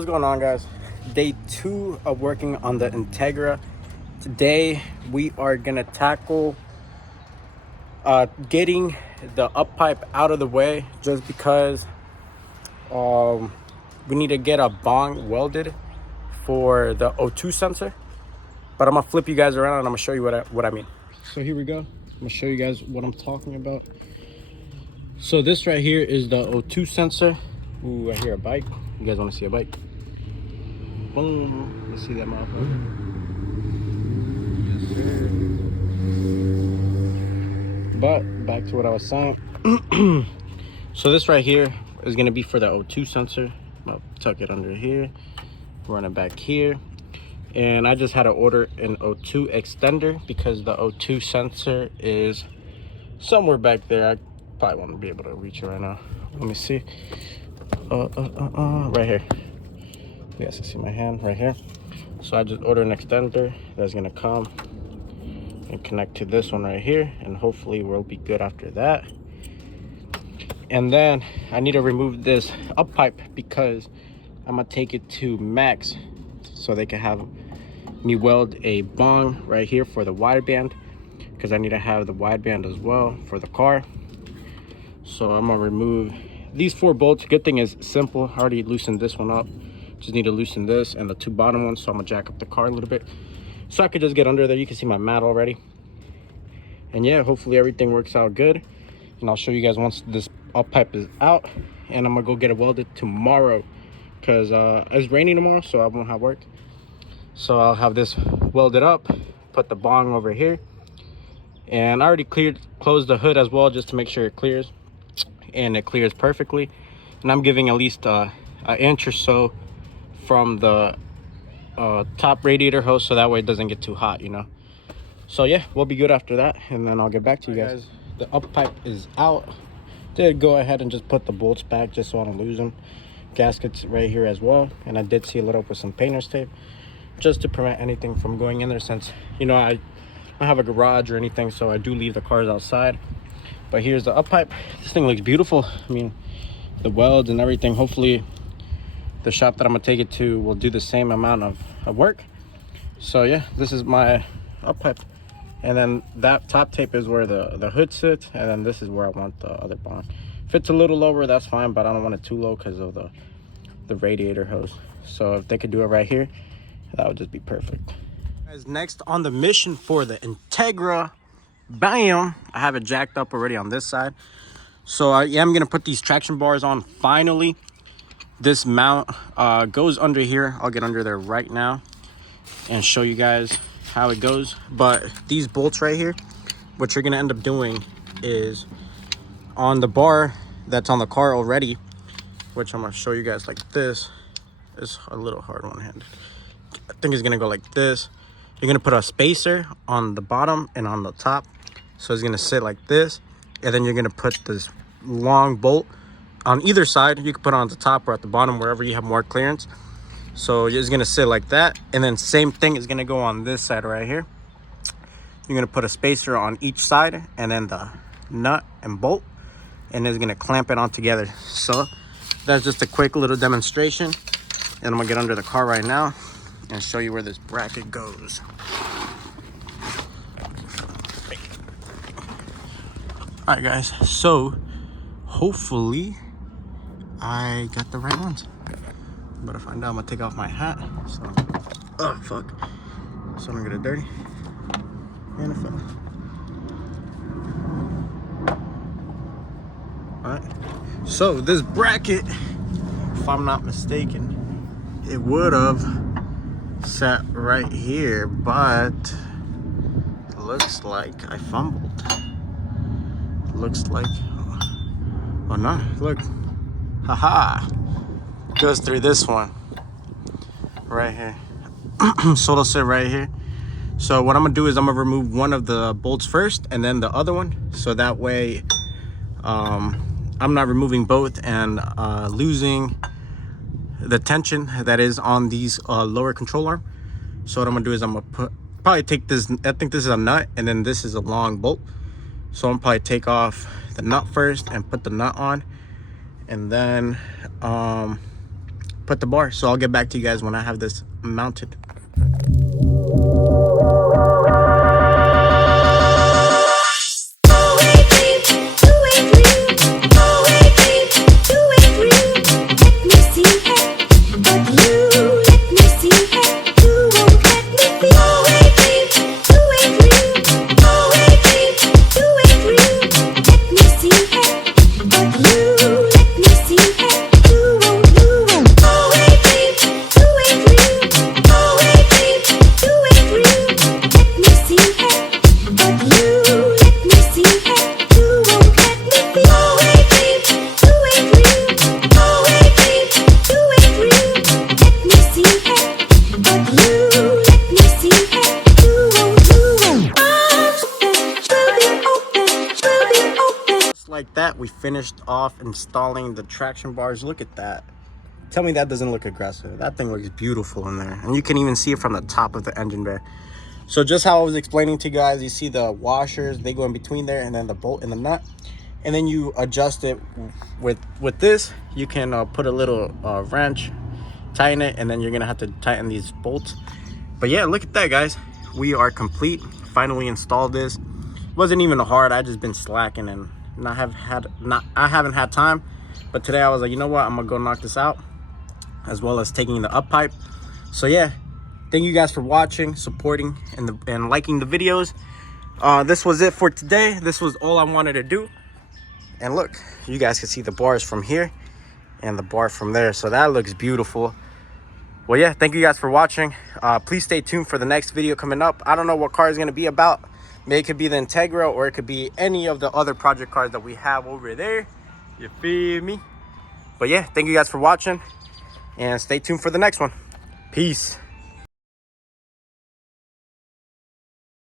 What's going on, guys? Day 2 of working on the Integra. Today we are gonna tackle getting the up pipe out of the way, just because we need to get a bong welded for the O2 sensor. But I'm gonna flip you guys around and I'm gonna show you what I mean. So here we go. I'm gonna show you guys what I'm talking about. So this right here is the O2 sensor. Ooh, I hear a bike. You guys want to see a bike? Boom. Let's see that motherfucker. Yes, sir. But back to what I was saying. So this right here is going to be for the O2 sensor. I'll tuck it under here, run it back here. And I just had to order an O2 extender because the O2 sensor is somewhere back there. I probably won't be able to reach it right now. Let me see. Right here. You guys can see my hand right here. So I just ordered an extender that's gonna come and connect to this one right here, and hopefully we'll be good after that. And then I need to remove this up pipe because I'm gonna take it to Max so they can have me weld a bong right here for the wideband, because I need to have the wideband as well for the car. So I'm gonna remove these 4 bolts. Good thing is simple. I already loosened this one up. Just need to loosen this and the 2 bottom ones. So I'm gonna jack up the car a little bit so I could just get under there. You can see my mat already. And yeah, hopefully everything works out good. And I'll show you guys once this up pipe is out. And I'm gonna go get it welded tomorrow because it's raining tomorrow, so I won't have work. So I'll have this welded up, put the bong over here. And I already closed the hood as well, just to make sure it clears. And it clears perfectly. And I'm giving at least an inch or so from the top radiator hose, so that way it doesn't get too hot, you know. So yeah, we'll be good after that, and then I'll get back to you guys. The up pipe is out. Did go ahead and just put the bolts back just so I don't lose them. Gaskets right here as well, and I did seal it up with some painter's tape just to prevent anything from going in there, since, you know, I don't have a garage or anything, so I do leave the cars outside. But here's the up pipe. This thing looks beautiful. I mean, the welds and everything. Hopefully the shop that I'm gonna take it to will do the same amount of work. So yeah, this is my up pipe. And then that top tape is where the hood sits, and then this is where I want the other bond. If it's a little lower, that's fine, but I don't want it too low because of the radiator hose. So if they could do it right here, that would just be perfect. Guys, next on the mission for the Integra, bam, I have it jacked up already on this side. So I am gonna put these traction bars on finally. This mount goes under here. I'll get under there right now and show you guys how it goes. But these bolts right here, what you're gonna end up doing is on the bar that's on the car already, which I'm gonna show you guys like this. It's a little hard one-handed. I think it's gonna go like this. You're gonna put a spacer on the bottom and on the top. So it's gonna sit like this. And then you're gonna put this long bolt on either side. You can put it on the top or at the bottom, wherever you have more clearance. So it's gonna sit like that. And then same thing is gonna go on this side right here. You're gonna put a spacer on each side and then the nut and bolt, and it's gonna clamp it on together. So that's just a quick little demonstration. And I'm gonna get under the car right now and show you where this bracket goes. All right, guys, so hopefully I got the right ones. But if I find out, I'm gonna take off my hat. So, oh fuck, so I don't get it dirty. And it fell. All right, so this bracket, if I'm not mistaken, it would have sat right here, but it looks like I fumbled. Looks like, oh no, look, haha, goes through this one right here. So it'll sit right here. So what I'm gonna do is I'm gonna remove one of the bolts first and then the other one, so that way I'm not removing both and losing the tension that is on these lower control arm. So what I'm gonna do is I'm gonna probably take this, I think this is a nut, and then this is a long bolt. So I'm probably take off the nut first and put the nut on, and then put the bar. So I'll get back to you guys when I have this mounted. Like that, we finished off installing the traction bars. Look at that. Tell me that doesn't look aggressive. That thing looks beautiful in there, and you can even see it from the top of the engine bay. So just how I was explaining to you guys, you see the washers, they go in between there, and then the bolt and the nut, and then you adjust it with this. You can put a little wrench, tighten it, and then you're gonna have to tighten these bolts. But yeah, look at that, guys. We are complete. Finally installed this. It wasn't even hard. I just been slacking and I haven't had time. But today I was like, you know what, I'm gonna go knock this out, as well as taking the up pipe. So yeah, thank you guys for watching, supporting, and liking the videos. This was it for today. This was all I wanted to do. And look, you guys can see the bars from here and the bar from there, so that looks beautiful. Well, yeah, thank you guys for watching. Please stay tuned for the next video coming up. I don't know what car is going to be about. Maybe it could be the Integra, or it could be any of the other project cars that we have over there. You feel me? But yeah, thank you guys for watching, and stay tuned for the next one. Peace.